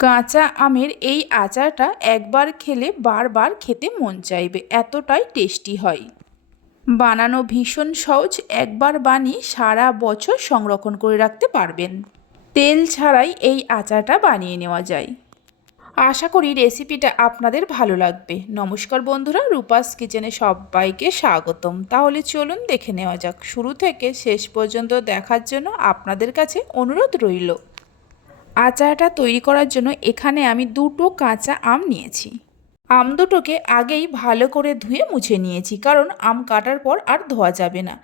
কাঁচা আমের এই আচারটা একবার খেলে বারবার খেতে মন চাইবে, এতটাই টেস্টি হয়। বানানো ভীষণ সহজ, একবার বানিয়ে সারা বছর সংরক্ষণ করে রাখতে পারবেন। তেল ছাড়াই এই আচারটা বানিয়ে নেওয়া যায়। আশা করি রেসিপিটা আপনাদের ভালো লাগবে। নমস্কার বন্ধুরা, রূপাস কিচেনে সবাইকে স্বাগতম। তাহলে চলুন দেখে নেওয়া যাক। শুরু থেকে শেষ পর্যন্ত দেখার জন্য আপনাদের কাছে অনুরোধ রইল। আচারটা তৈরি করার জন্য এখানে আমি দুটো কাঁচা আম নিয়েছি। আম দুটোকে আগেই ভালো করে ধুয়ে মুছে নিয়েছি, কারণ আম কাটার পর আর ধোয়া যাবে না।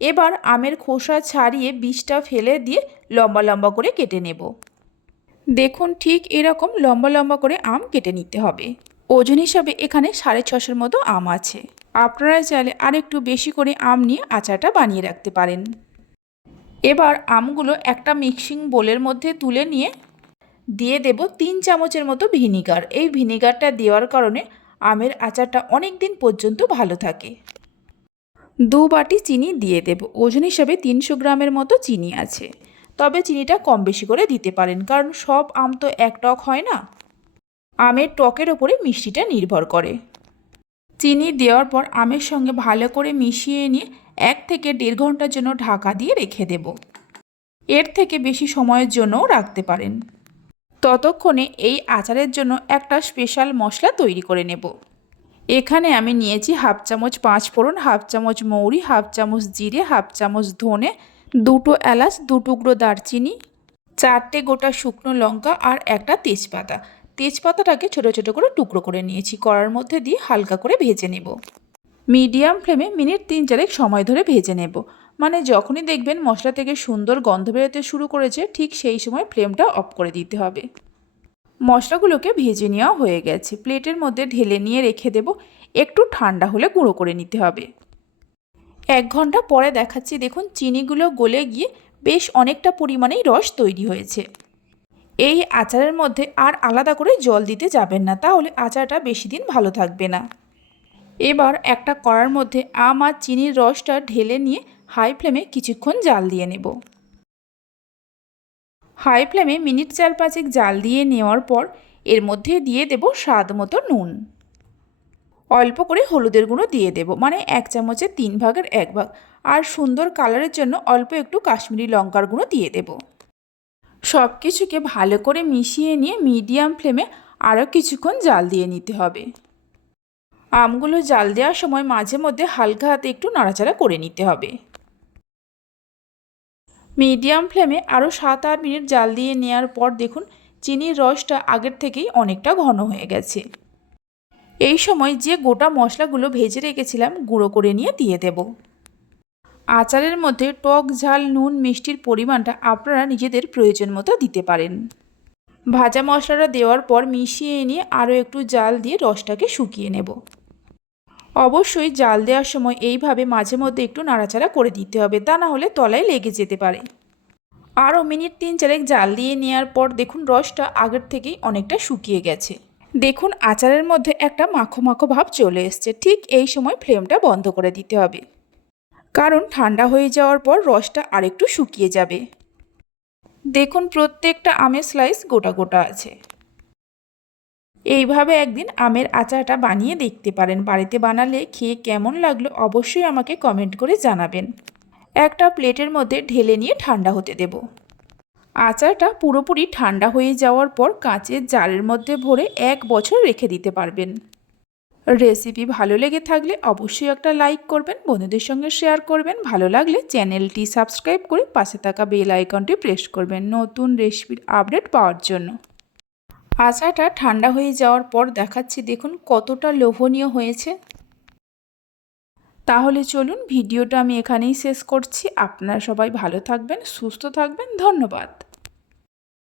এবার আমের খোসা ছাড়িয়ে বীজটা ফেলে দিয়ে লম্বা লম্বা করে কেটে নেব। দেখুন ঠিক এরকম লম্বা লম্বা করে আম কেটে নিতে হবে। ওজন হিসাবে এখানে সাড়ে ছশোর মতো আম আছে। আপনারা চাইলে আর একটু বেশি করে আম নিয়ে আচারটা বানিয়ে রাখতে পারেন। এবার আমগুলো একটা মিক্সিং বোলের মধ্যে তুলে নিয়ে দিয়ে দেব তিন চামচের মতো ভিনিগার। এই ভিনিগারটা দেওয়ার কারণে আমের আচারটা অনেক দিন পর্যন্ত ভালো থাকে। দু বাটি চিনি দিয়ে দেব। ওজন হিসাবে তিনশো গ্রামের মতো চিনি আছে। তবে চিনিটা কম বেশি করে দিতে পারেন, কারণ সব আম তো এক টক হয় না। আমের টকের ওপরে মিষ্টিটা নির্ভর করে। চিনি দেওয়ার পর আমের সঙ্গে ভালো করে মিশিয়ে নিয়ে এক থেকে দেড় ঘণ্টার জন্য ঢাকা দিয়ে রেখে দেব। এর থেকে বেশি সময়ের জন্যও রাখতে পারেন। ততক্ষণে এই আচারের জন্য একটা স্পেশাল মশলা তৈরি করে নেব। এখানে আমি নিয়েছি হাফ চামচ পাঁচ ফোড়ন, হাফ চামচ মৌরি, হাফ চামচ জিরে, হাফ চামচ ধনে, দুটো এলাচ, দু টুকরো দারচিনি, চারটে গোটা শুকনো লঙ্কা আর একটা তেজপাতা। তেজপাতাটাকে ছোটো ছোটো করে টুকরো করে নিয়েছি। কড়ার মধ্যে দিয়ে হালকা করে ভেজে নেব। মিডিয়াম ফ্লেমে মিনিট তিন চারেক সময় ধরে ভেজে নেব। মানে যখনই দেখবেন মশলা থেকে সুন্দর গন্ধ বেরোতে শুরু করেছে, ঠিক সেই সময় ফ্লেমটা অফ করে দিতে হবে। মশলাগুলোকে ভেজে নেওয়া হয়ে গেছে। প্লেটের মধ্যে ঢেলে নিয়ে রেখে দেব। একটু ঠান্ডা হলে গুঁড়ো করে নিতে হবে। এক ঘণ্টা পরে দেখাচ্ছি, দেখুন চিনিগুলো গলে গিয়ে বেশ অনেকটা পরিমাণেই রস তৈরি হয়েছে। এই আচারের মধ্যে আর আলাদা করে জল দিতে যাবেন না, তাহলে আচারটা বেশি দিন ভালো থাকবে না। এবার একটা কড়ার মধ্যে আম আর চিনির রসটা ঢেলে নিয়ে হাই ফ্লেমে কিছুক্ষণ জাল দিয়ে নেব। হাই ফ্লেমে মিনিট চার পাঁচেক জাল দিয়ে নেওয়ার পর এর মধ্যে দিয়ে দেব স্বাদ মতো নুন। অল্প করে হলুদের গুঁড়ো দিয়ে দেব মানে এক চামচের তিন ভাগের এক ভাগ, আর সুন্দর কালারের জন্য অল্প একটু কাশ্মীরি লঙ্কার গুঁড়ো দিয়ে দেব। সব কিছুকে ভালো করে মিশিয়ে নিয়ে মিডিয়াম ফ্লেমে আরও কিছুক্ষণ জাল দিয়ে নিতে হবে। আমগুলো জাল দেওয়ার সময় মাঝে মধ্যে হালকা হাতে একটু নাড়াচাড়া করে নিতে হবে। মিডিয়াম ফ্লেমে আরও সাত আট মিনিট জাল দিয়ে নেওয়ার পর দেখুন চিনির রসটা আগের থেকেই অনেকটা ঘন হয়ে গেছে। এই সময় যে গোটা মশলাগুলো ভেজে রেখেছিলাম গুঁড়ো করে নিয়ে দিয়ে দেব। আচারের মধ্যে টক, ঝাল, নুন, মিষ্টির পরিমাণটা আপনারা নিজেদের প্রয়োজন মতো দিতে পারেন। ভাজা মশলাটা দেওয়ার পর মিশিয়ে নিয়ে আরও একটু জাল দিয়ে রসটাকে শুকিয়ে নেব। অবশ্যই জাল দেওয়ার সময় এইভাবে মাঝে মধ্যে একটু নাড়াচাড়া করে দিতে হবে, তা না হলে তলায় লেগে যেতে পারে। আরও মিনিট তিন চারেক জাল দিয়ে নেওয়ার পর দেখুন রসটা আগের থেকেই অনেকটা শুকিয়ে গেছে। দেখুন আচারের মধ্যে একটা মাখো মাখো ভাব চলে এসছে, ঠিক এই সময় ফ্লেমটা বন্ধ করে দিতে হবে। কারণ ঠান্ডা হয়ে যাওয়ার পর রসটা আরেকটু শুকিয়ে যাবে। দেখুন প্রত্যেকটা আমের স্লাইস গোটা গোটা আছে। এইভাবে একদিন আমের আচারটা বানিয়ে দেখতে পারেন। বাড়িতে বানালে খেয়ে কেমন লাগল অবশ্যই আমাকে কমেন্ট করে জানাবেন। একটা প্লেটের মধ্যে ঢেলে নিয়ে ঠান্ডা হতে দেব। আচারটা পুরোপুরি ঠান্ডা হয়ে যাওয়ার পর কাঁচের জারের মধ্যে ভরে এক বছর রেখে দিতে পারবেন। রেসিপি ভালো লেগে থাকলে অবশ্যই একটা লাইক করবেন, বন্ধুদের সঙ্গে শেয়ার করবেন। ভালো লাগলে চ্যানেলটি সাবস্ক্রাইব করে পাশে থাকা বেল আইকনটি প্রেস করবেন নতুন রেসিপির আপডেট পাওয়ার জন্য। আচারটা ঠান্ডা হয়ে যাওয়ার পর দেখাচ্ছি দেখুন কতটা লোভনীয় হয়েছে। তাহলে চলুন ভিডিওটা আমি এখানেই শেষ করছি। আপনারা সবাই ভালো থাকবেন, সুস্থ থাকবেন, ধন্যবাদ।